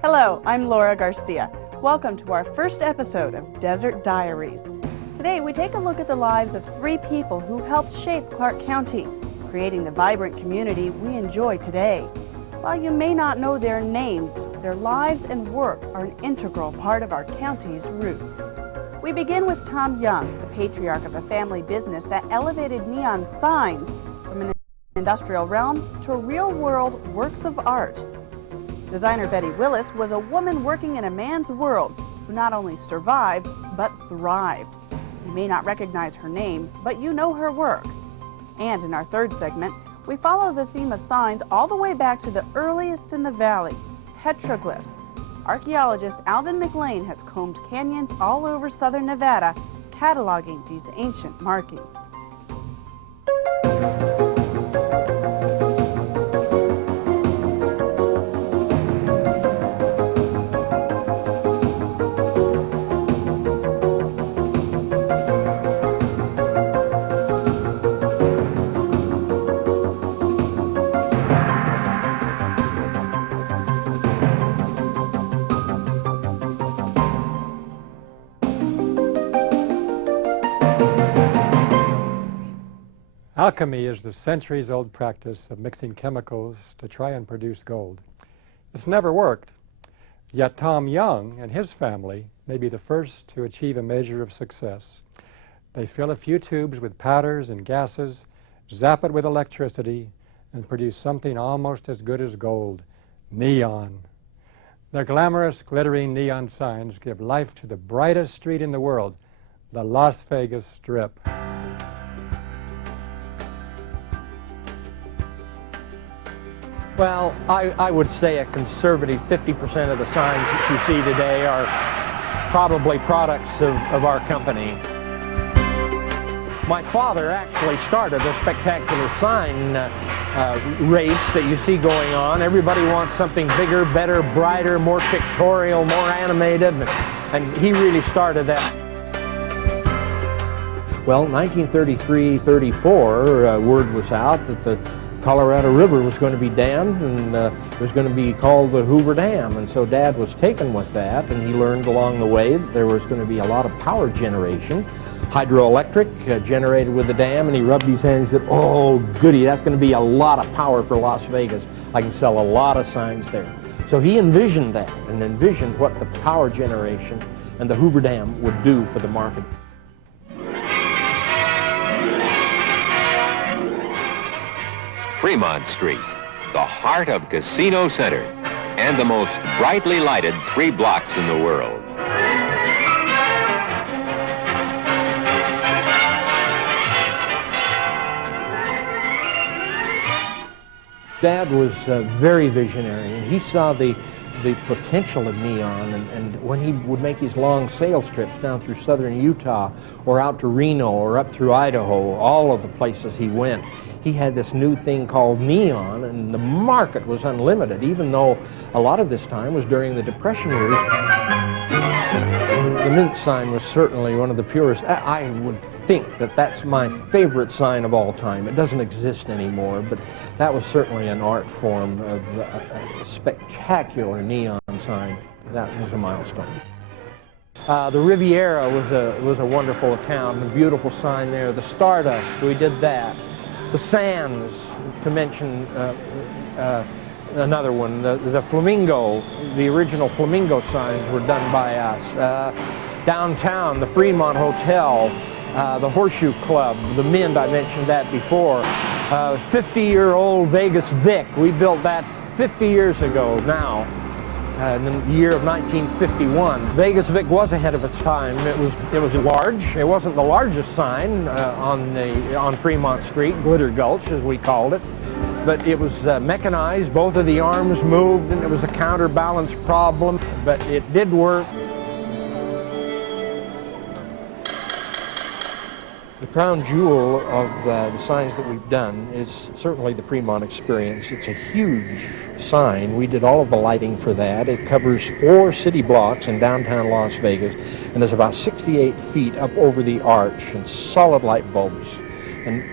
Hello, I'm Laura Garcia. Welcome to our first episode of Desert Diaries. Today we take a look at the lives of three people who helped shape Clark County, creating the vibrant community we enjoy today. While you may not know their names, their lives and work are an integral part of our county's roots. We begin with Tom Young, the patriarch of a family business that elevated neon signs from an industrial realm to real-world works of art. Designer Betty Willis was a woman working in a man's world who not only survived, but thrived. You may not recognize her name, but you know her work. And in our third segment, we follow the theme of signs all the way back to the earliest in the valley, petroglyphs. Archaeologist Alvin McLean has combed canyons all over southern Nevada, cataloging these ancient markings. Alchemy is the centuries-old practice of mixing chemicals to try and produce gold. It's never worked, yet Tom Young and his family may be the first to achieve a measure of success. They fill a few tubes with powders and gases, zap it with electricity, and produce something almost as good as gold, neon. Their glamorous, glittering neon signs give life to the brightest street in the world, the Las Vegas Strip. Well, I would say a conservative 50% of the signs that you see today are probably products of our company. My father actually started a spectacular sign race that you see going on. Everybody wants something bigger, better, brighter, more pictorial, more animated, and he really started that. Well, 1933-34, word was out that the Colorado River was going to be dammed, and it was going to be called the Hoover Dam, and so Dad was taken with that, and he learned along the way that there was going to be a lot of power generation, hydroelectric generated with the dam, and he rubbed his hands and said, oh goody, that's going to be a lot of power for Las Vegas. I can sell a lot of signs there. So he envisioned that, and envisioned what the power generation and the Hoover Dam would do for the market. Fremont Street, the heart of Casino Center, and the most brightly lighted 3 blocks in the world. Dad was very visionary, and he saw the potential of neon, and when he would make his long sales trips down through southern Utah or out to Reno or up through Idaho, all of the places he went, he had this new thing called neon, and the market was unlimited, even though a lot of this time was during the Depression years. The Mint sign was certainly one of the purest. I would think that that's my favorite sign of all time. It doesn't exist anymore, but that was certainly an art form of a spectacular neon sign. That was a milestone. The Riviera was a wonderful account, and a beautiful sign there. The Stardust, we did that. The Sands, to mention another one, the Flamingo, the original Flamingo signs were done by us. Downtown, the Fremont Hotel, the Horseshoe Club, the Mint, I mentioned that before. 50-year-old Vegas Vic, we built that 50 years ago now, in the year of 1951. Vegas Vic was ahead of its time. It was large. It wasn't the largest sign on Fremont Street, Glitter Gulch as we called it, but it was mechanized. Both of the arms moved, and it was a counterbalance problem, but it did work. The crown jewel of the signs that we've done is certainly the Fremont Experience. It's a huge sign. We did all of the lighting for that. It covers 4 city blocks in downtown Las Vegas, and is about 68 feet up over the arch, and solid light bulbs, and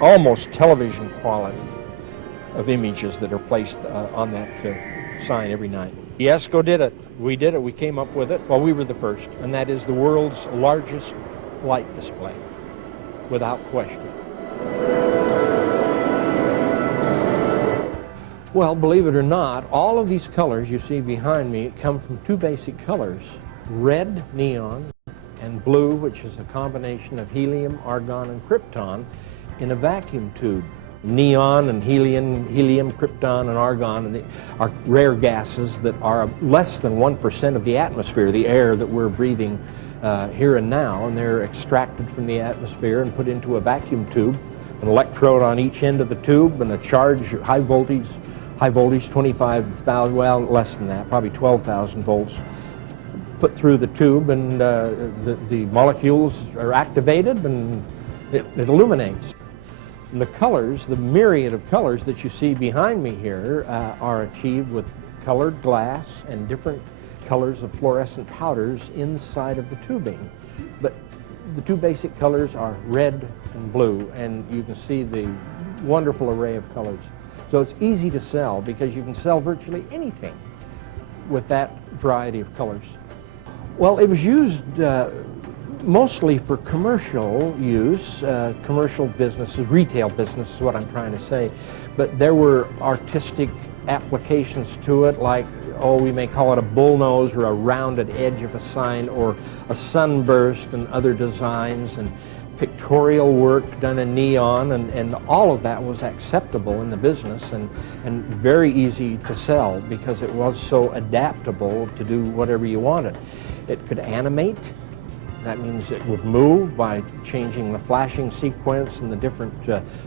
almost television quality of images that are placed on that sign every night. Yesco did it. We did it. We came up with it. Well, we were the first, and that is the world's largest light display, without question. Well, believe it or not, all of these colors you see behind me come from two basic colors: red, neon, and blue, which is a combination of helium, argon, and krypton in a vacuum tube. Neon and helium, krypton, and argon are rare gases that are less than 1% of the atmosphere, the air that we're breathing here and now, and they're extracted from the atmosphere and put into a vacuum tube, an electrode on each end of the tube, and a charge, high voltage, 25,000, well, less than that, probably 12,000 volts, put through the tube, and the molecules are activated, and it illuminates. And the colors, the myriad of colors that you see behind me here are achieved with colored glass and different colors of fluorescent powders inside of the tubing. But the two basic colors are red and blue, and you can see the wonderful array of colors. So it's easy to sell because you can sell virtually anything with that variety of colors. Well, it was used mostly for commercial use, commercial businesses, retail business is what I'm trying to say. But there were artistic applications to it, like, we may call it a bullnose or a rounded edge of a sign, or a sunburst and other designs, and pictorial work done in neon, and all of that was acceptable in the business and very easy to sell because it was so adaptable to do whatever you wanted. It could animate. That means it would move by changing the flashing sequence and the different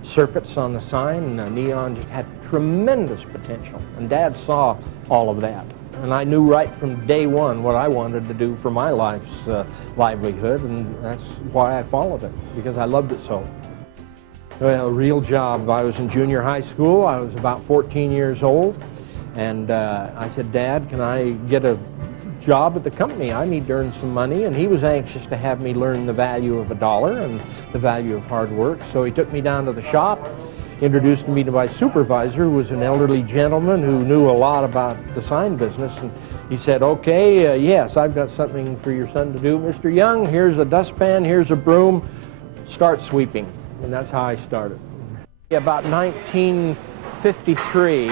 circuits on the sign. Neon just had tremendous potential, and Dad saw all of that. And I knew right from day one what I wanted to do for my life's livelihood, and that's why I followed it, because I loved it so. Well, a real job. I was in junior high school. I was about 14 years old, and I said, Dad, can I get a job at the company? I need to earn some money. And he was anxious to have me learn the value of a dollar and the value of hard work. So he took me down to the shop, introduced me to my supervisor, who was an elderly gentleman who knew a lot about the sign business. And he said, okay, yes, I've got something for your son to do, Mr. Young. Here's a dustpan, here's a broom, start sweeping. And that's how I started. About 1953,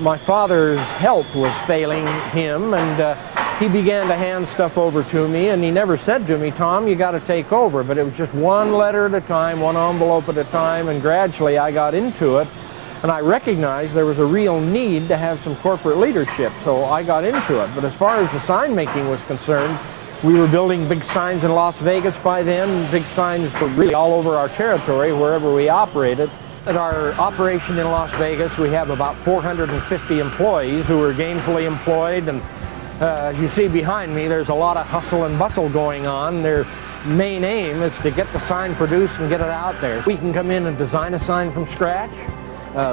my father's health was failing him, and he began to hand stuff over to me, and he never said to me, Tom, you got to take over, but it was just one letter at a time, one envelope at a time, and gradually I got into it, and I recognized there was a real need to have some corporate leadership, so I got into it. But as far as the sign making was concerned, we were building big signs in Las Vegas by then. Big signs were really all over our territory, wherever we operated. At our operation in Las Vegas, we have about 450 employees who are gainfully employed, and as you see behind me, there's a lot of hustle and bustle going on. Their main aim is to get the sign produced and get it out there. We can come in and design a sign from scratch,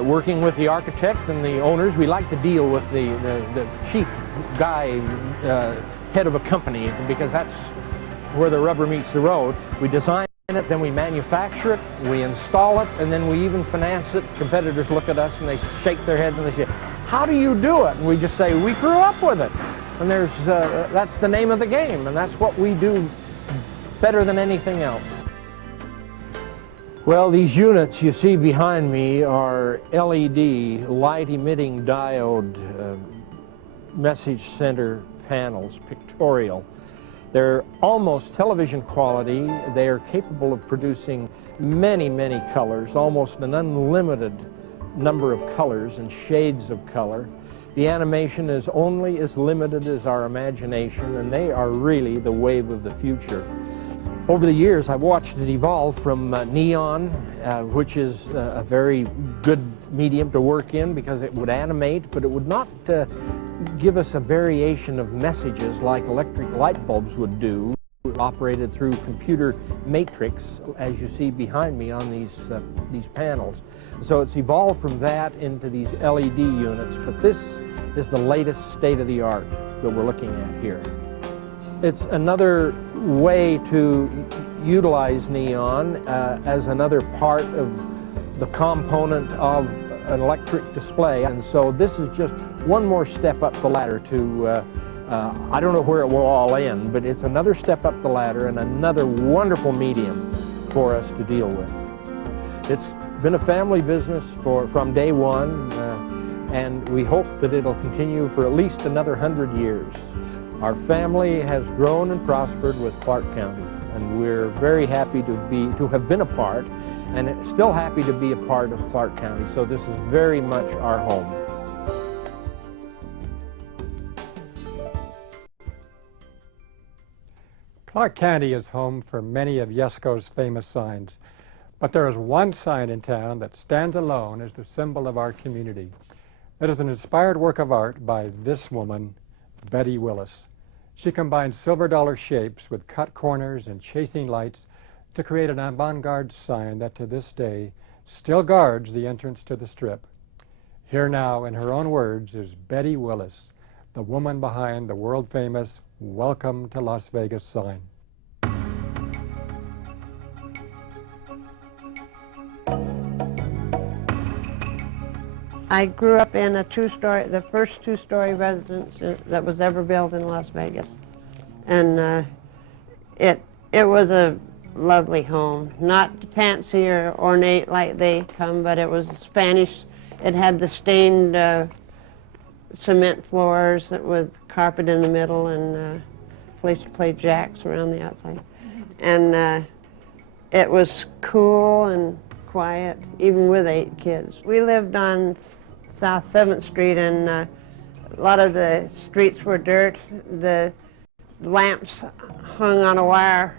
working with the architect and the owners. We like to deal with the chief guy, head of a company, because that's where the rubber meets the road. We design it, then we manufacture it, we install it, and then we even finance it. Competitors look at us and they shake their heads and they say, how do you do it? And we just say, we grew up with it. And that's the name of the game, and that's what we do better than anything else. Well, these units you see behind me are LED, light-emitting diode message center panels, pictorial. They're almost television quality. They are capable of producing many, many colors, almost an unlimited number of colors and shades of color. The animation is only as limited as our imagination, and they are really the wave of the future. Over the years, I've watched it evolve from neon, which is a very good medium to work in because it would animate, but it would not give us a variation of messages like electric light bulbs would do, operated through computer matrix, as you see behind me on these panels. So it's evolved from that into these LED units, but this is the latest state-of-the-art that we're looking at here. It's another way to utilize neon as another part of the component of an electric display. And so this is just one more step up the ladder to, I don't know where it will all end, but it's another step up the ladder and another wonderful medium for us to deal with. It's been a family business from day one, and we hope that it'll continue for at least another 100 years. Our family has grown and prospered with Clark County, and we're very happy to have been a part, and still happy to be a part of Clark County. So this is very much our home. Clark County is home for many of Yesco's famous signs, but there is one sign in town that stands alone as the symbol of our community. It is an inspired work of art by this woman, Betty Willis. She combined silver dollar shapes with cut corners and chasing lights to create an avant-garde sign that to this day still guards the entrance to the Strip. Here now, in her own words, is Betty Willis, the woman behind the world-famous Welcome to Las Vegas sign. I grew up in a the first two-story residence that was ever built in Las Vegas. And it was a lovely home. Not fancy or ornate like they come, but it was Spanish. It had the stained cement floors with carpet in the middle and a place to play jacks around the outside. And it was cool and quiet, even with 8 kids. We lived on South 7th Street, and a lot of the streets were dirt. The lamps hung on a wire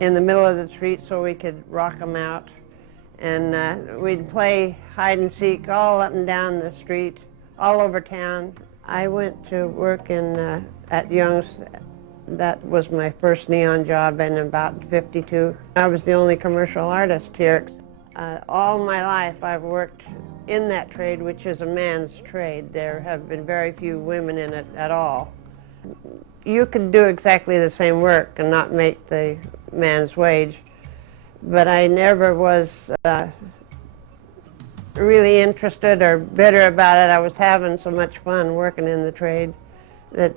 in the middle of the street so we could rock them out. And we'd play hide and seek all up and down the street, all over town. I went to work at Young's. That was my first neon job in about '52. I was the only commercial artist here. All my life I've worked in that trade, which is a man's trade. There have been very few women in it at all. You could do exactly the same work and not make the man's wage, but I never was really interested or bitter about it. I was having so much fun working in the trade that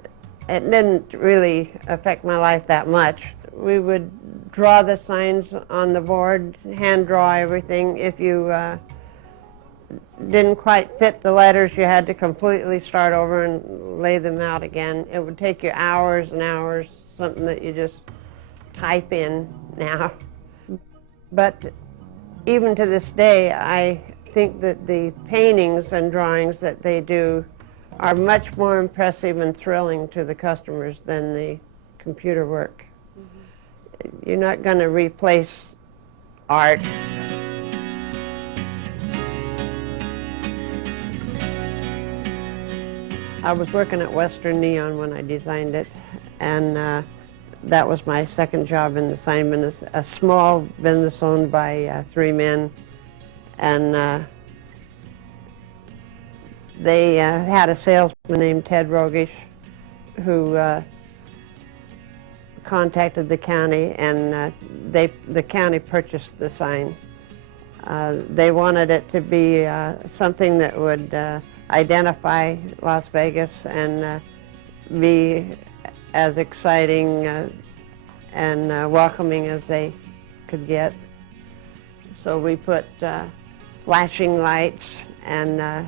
it didn't really affect my life that much. We would draw the signs on the board, hand draw everything. If you didn't quite fit the letters, you had to completely start over and lay them out again. It would take you hours and hours, something that you just type in now. But even to this day, I think that the paintings and drawings that they do are much more impressive and thrilling to the customers than the computer work. Mm-hmm. You're not going to replace art. I was working at Western Neon when I designed it, and that was my second job in the sign business, a small business owned by 3 men. And they had a salesman named Ted Rogish who contacted the county, and the county purchased the sign. They wanted it to be something that would identify Las Vegas and be as exciting and welcoming as they could get. So we put flashing lights and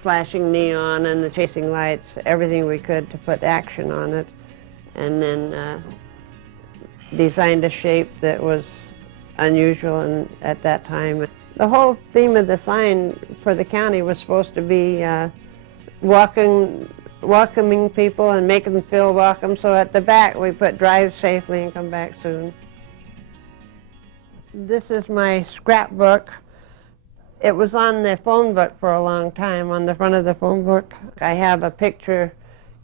flashing neon and the chasing lights, everything we could to put action on it, and then designed a shape that was unusual at that time. The whole theme of the sign for the county was supposed to be welcoming people and making them feel welcome. So at the back we put drive safely and come back soon. This is my scrapbook. It was on the phone book for a long time. On the front of the phone book I have a picture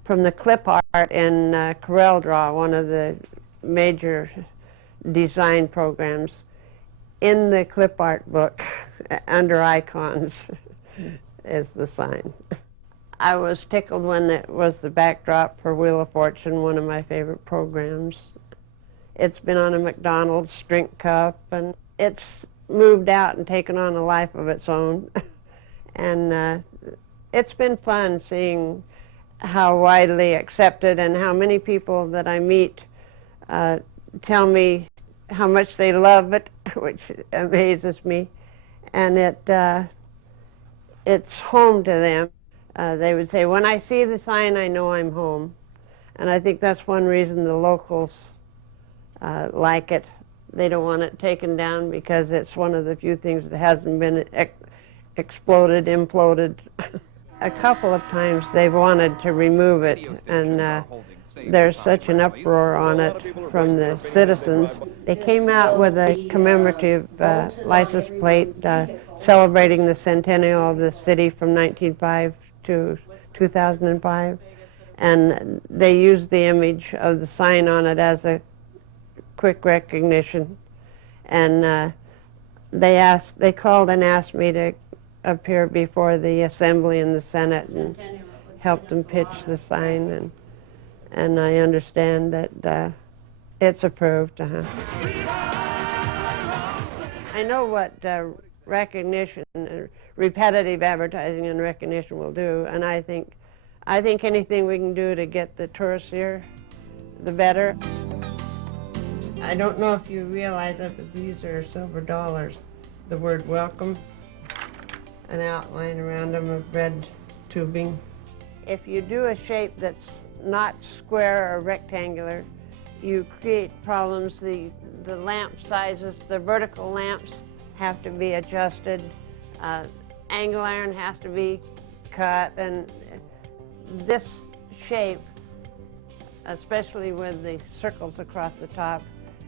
from the clip art in CorelDRAW, one of the major design programs. In the clip art book, under icons, is the sign. I was tickled when it was the backdrop for Wheel of Fortune, one of my favorite programs. It's been on a McDonald's drink cup, and it's moved out and taken on a life of its own. And it's been fun seeing how widely accepted and how many people that I meet tell me how much they love it, which amazes me. And it's home to them. They would say, when I see the sign, I know I'm home. And I think that's one reason the locals like it. They don't want it taken down because it's one of the few things that hasn't been exploded, imploded. A couple of times they've wanted to remove it, and there's such an uproar on it from the citizens. They came out with a commemorative license plate celebrating the centennial of the city from 1905 to 2005, and they used the image of the sign on it as a quick recognition. And they called and asked me to appear before the Assembly and the Senate and help them pitch the sign, and I understand that it's approved. I know what recognition, repetitive advertising and recognition will do, and I think anything we can do to get the tourists here, the better. I don't know if you realize that, but these are silver dollars. The word welcome, an outline around them of red tubing. If you do a shape that's not square or rectangular, you create problems. The lamp sizes, the vertical lamps have to be adjusted. Angle iron has to be cut, and this shape, especially with the circles across the top,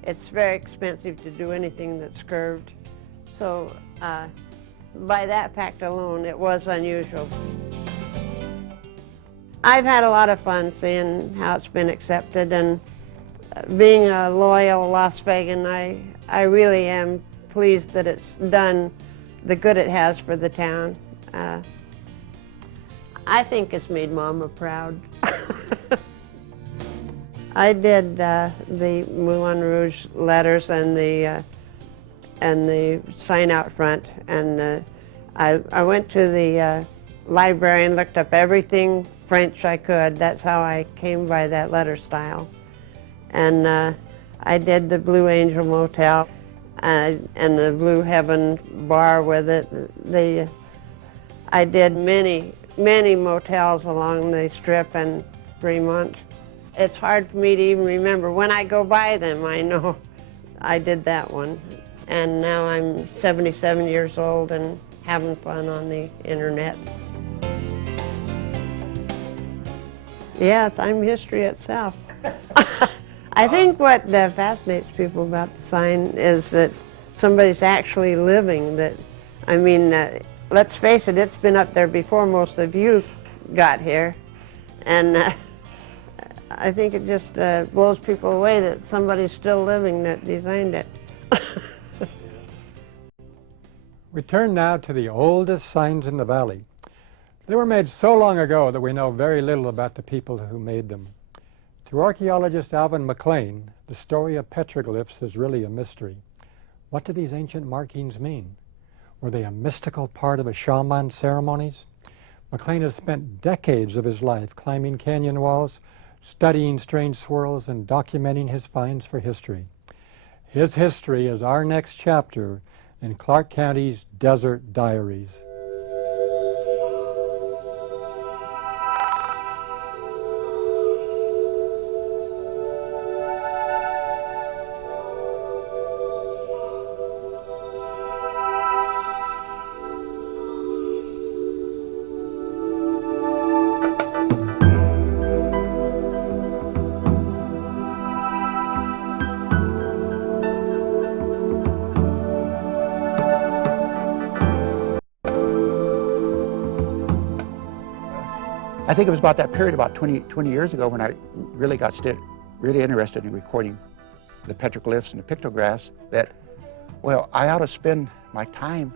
it's very expensive to do anything that's curved. So by that fact alone, it was unusual. I've had a lot of fun seeing how it's been accepted, and being a loyal Las Vegan, I really am pleased that it's done the good it has for the town. I think it's made Mama proud. I did the Moulin Rouge letters and the sign out front, and I went to the library and looked up everything French I could. That's how I came by that letter style. And I did the Blue Angel Motel and the Blue Heaven bar with it. I did many motels along the Strip and Fremont. It's hard for me to even remember. When I go by them, I know I did that one. And now I'm 77 years old and having fun on the internet. Yes, I'm history itself. I think what fascinates people about the sign is that somebody's actually living that. I mean, let's face it, it's been up there before most of you got here. And I think it just blows people away that somebody's still living that designed it. We turn now to the oldest signs in the valley. They were made so long ago that we know very little about the people who made them. To archaeologist Alvin McLean, the story of petroglyphs is really a mystery. What do these ancient markings mean? Were they a mystical part of a shaman ceremonies? McLean has spent decades of his life climbing canyon walls, studying strange swirls, and documenting his finds for history. His history is our next chapter in Clark County's Desert Diaries. I think it was about that period, about 20 years ago, when I really got really interested in recording the petroglyphs and the pictographs, that, well, I ought to spend my time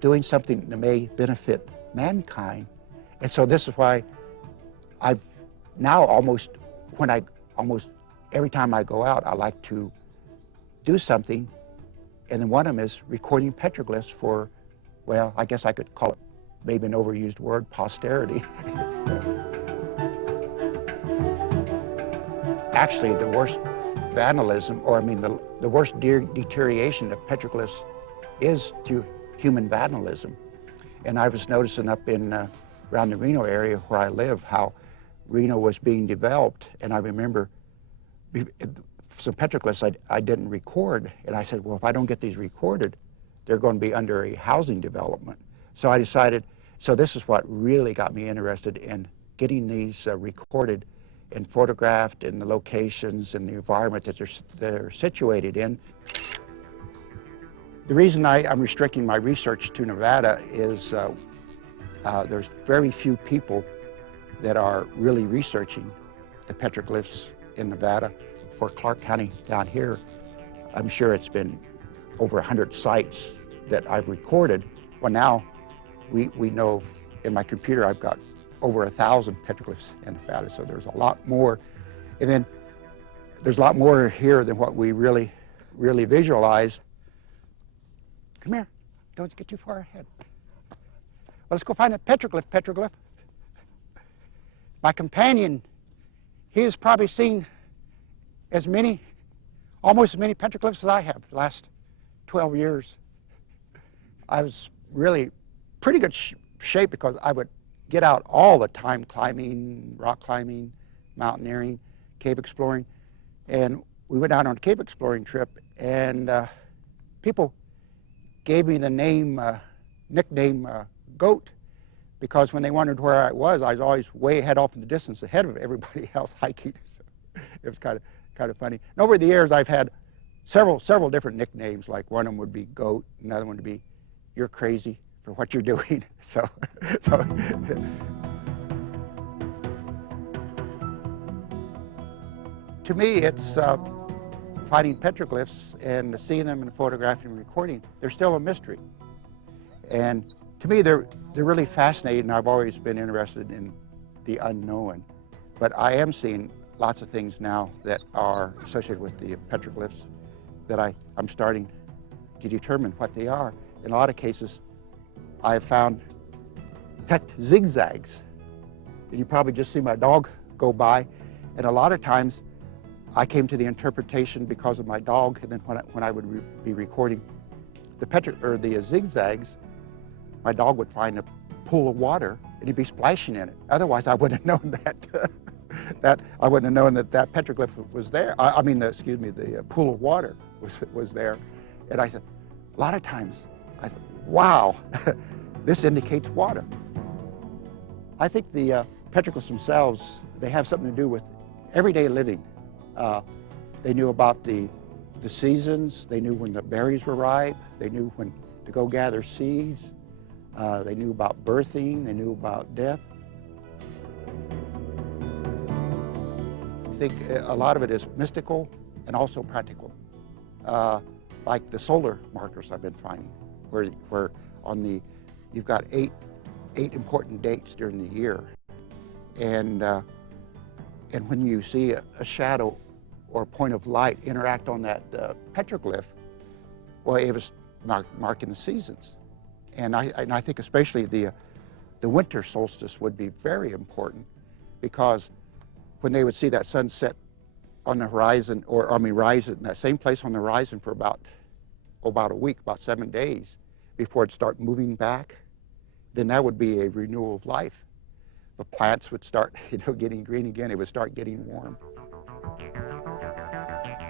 doing something that may benefit mankind. And so this is why I now almost every time I go out, I like to do something And then one of them is recording petroglyphs for, well, I guess I could call it maybe an overused word, posterity. Actually, the worst vandalism, or I mean the worst deterioration of petroglyphs is through human vandalism. And I was noticing up in around the Reno area where I live how Reno was being developed, and I remember some petroglyphs I didn't record, and I said, well, if I don't get these recorded, they're going to be under a housing development. So I decided, so this is what really got me interested in getting these recorded and photographed in the locations and the environment that they're situated in. The reason I'm restricting my research to Nevada is there's very few people that are really researching the petroglyphs in Nevada. For Clark County down here, I'm sure it's been over 100 sites that I've recorded. Well, now we know in my computer I've got over 1,000 petroglyphs in Nevada, so there's a lot more. And then there's a lot more here than what we really visualized. Come here, don't get too far ahead. Well, let's go find a petroglyph. My companion, he has probably seen almost as many petroglyphs as I have the last 12 years. I was really pretty good shape because I would get out all the time climbing, rock climbing, mountaineering, cave exploring. And we went out on a cave exploring trip, and people gave me the nickname Goat, because when they wondered where I was always way ahead off in the distance ahead of everybody else hiking. So it was kind of funny. And over the years, I've had several different nicknames. Like one of them would be Goat, another one would be You're Crazy for what you're doing. So to me, it's finding petroglyphs and seeing them and photographing and recording. They're still a mystery, and to me, they're really fascinating. I've always been interested in the unknown, but I am seeing lots of things now that are associated with the petroglyphs that I'm starting to determine what they are. In a lot of cases, I have found pet zigzags. And you probably just see my dog go by, and a lot of times I came to the interpretation because of my dog, and then when I would be recording the zigzags, my dog would find a pool of water and he'd be splashing in it. Otherwise, I wouldn't have known that I wouldn't have known that petroglyph was there. The pool of water was there. And I said, a lot of times, I thought, wow, this indicates water. I think the petroglyphs themselves, they have something to do with everyday living. They knew about the seasons. They knew when the berries were ripe. They knew when to go gather seeds. They knew about birthing. They knew about death. I think a lot of it is mystical and also practical. Like the solar markers I've been finding, where you've got eight important dates during the year, and when you see a shadow or a point of light interact on that petroglyph, well, it was marking the seasons. And I think especially the winter solstice would be very important, because when they would see that sunset on the horizon, rise in that same place on the horizon for about a week, about 7 days, before it start moving back, then that would be a renewal of life. The plants would start, getting green again. It would start getting warm.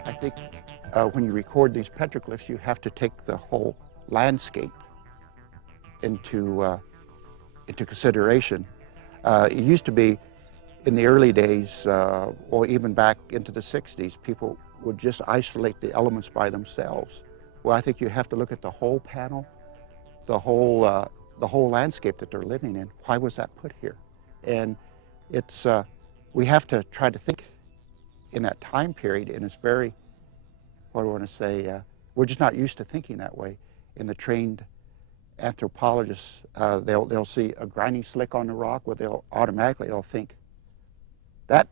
I think when you record these petroglyphs, you have to take the whole landscape into consideration. It used to be, in the early days, or even back into the 60s, people would just isolate the elements by themselves. Well, I think you have to look at the whole panel, the whole landscape that they're living in. Why was that put here? And it's we have to try to think in that time period, and it's very, what do I want to say? We're just not used to thinking that way. In the trained anthropologists, they'll see a grinding slick on the rock, where they'll think that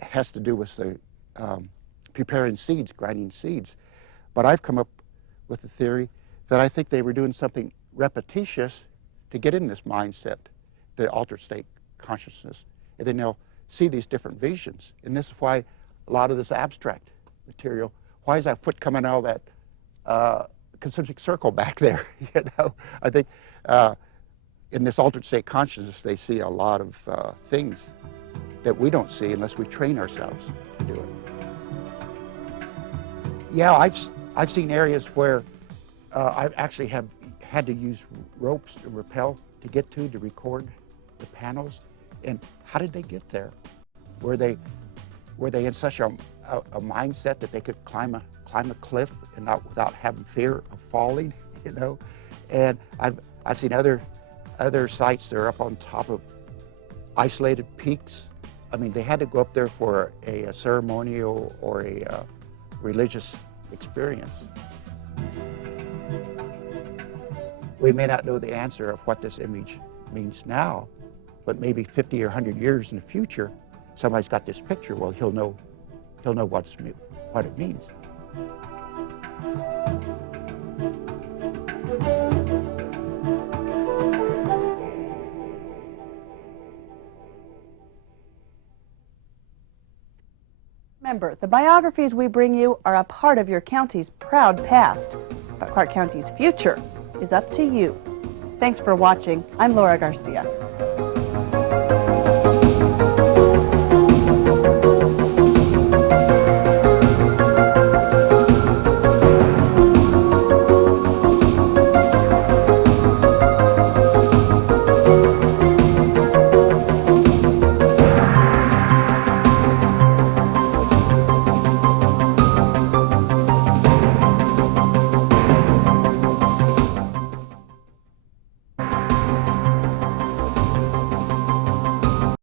has to do with the preparing seeds, grinding seeds. But I've come up with the theory that I think they were doing something repetitious to get in this mindset, the altered state consciousness. And then they'll see these different visions. And this is why a lot of this abstract material, why is that foot coming out of that concentric circle back there? You know, I think in this altered state consciousness, they see a lot of things that we don't see unless we train ourselves to do it. Yeah, I've seen areas where I actually have had to use ropes to rappel to get to record the panels. And how did they get there? Were they in such a mindset that they could climb a cliff and not without having fear of falling? You know, and I've seen other sites that are up on top of isolated peaks. I mean, they had to go up there for a ceremonial or a religious experience. We may not know the answer of what this image means now, but maybe 50 or 100 years in the future, somebody's got this picture. Well, he'll know what it means. Remember, the biographies we bring you are a part of your county's proud past, but Clark County's future is up to you. Thanks for watching. I'm Laura Garcia.